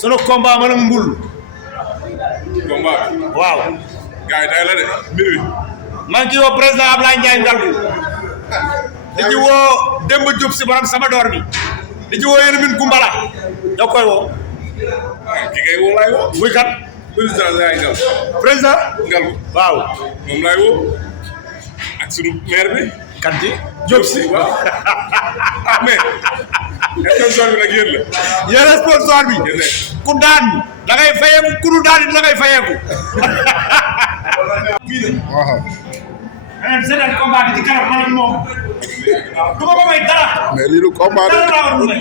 sunu combat man ak Mbul. combat bi. waaw. gars yi day la de mbir mi. maa ngi ciy woo président Ablaye Ndiaye Ngalgou. di ci woo Demba Diop si borom sama door bi. di ci woo Yéen Kumbala. ñoo koy woo. ki ngay woo laay woo. muy kat. président laay ngal. président. Ngalgou. waaw. moom laay woo. ak sunu maire bi. kat ji Diop si waaw. ah mais. sponsor bi nag yéen la. yéen sponsor bi. ku daan da ngay fayeeku ku dul daan it da ngay fayeeku. waaw. seetal combat bi ci kanam man ak moom. du ma ko may dara. mais lii lu combat dara laa war a may.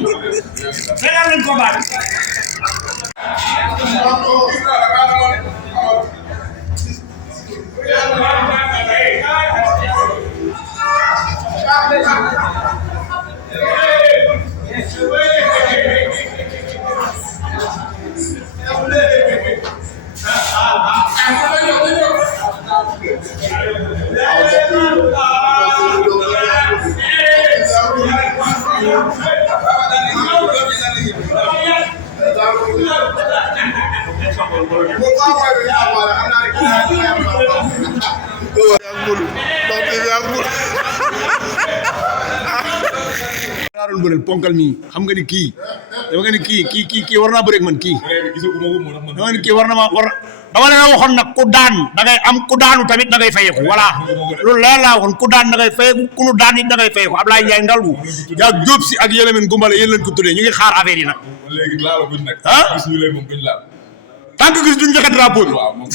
seetal leen combat bi. doon bëreel ponkal mi xam nga ni kii dama nga ni kii war naa bëreeg man kii dama ni kii war na ma war dama leen a waxoon nag ku daan da ngay am ku daanu tamit da ngay fayeeku voilà loolu leer laa waxoon ku daan da ngay fayeeku ku nu daan it da ngay fayeeku Ablaye Ndiaye Ngalgou yaa Diop si ak Yéen Kumbala yéen leen ko tuddee ñu ngi xaar affaire yi nag léegi laala buñ nag. ah gis ñu leen moom duñ laal. tant que gis duñ joxe drapeau bi waaw moom.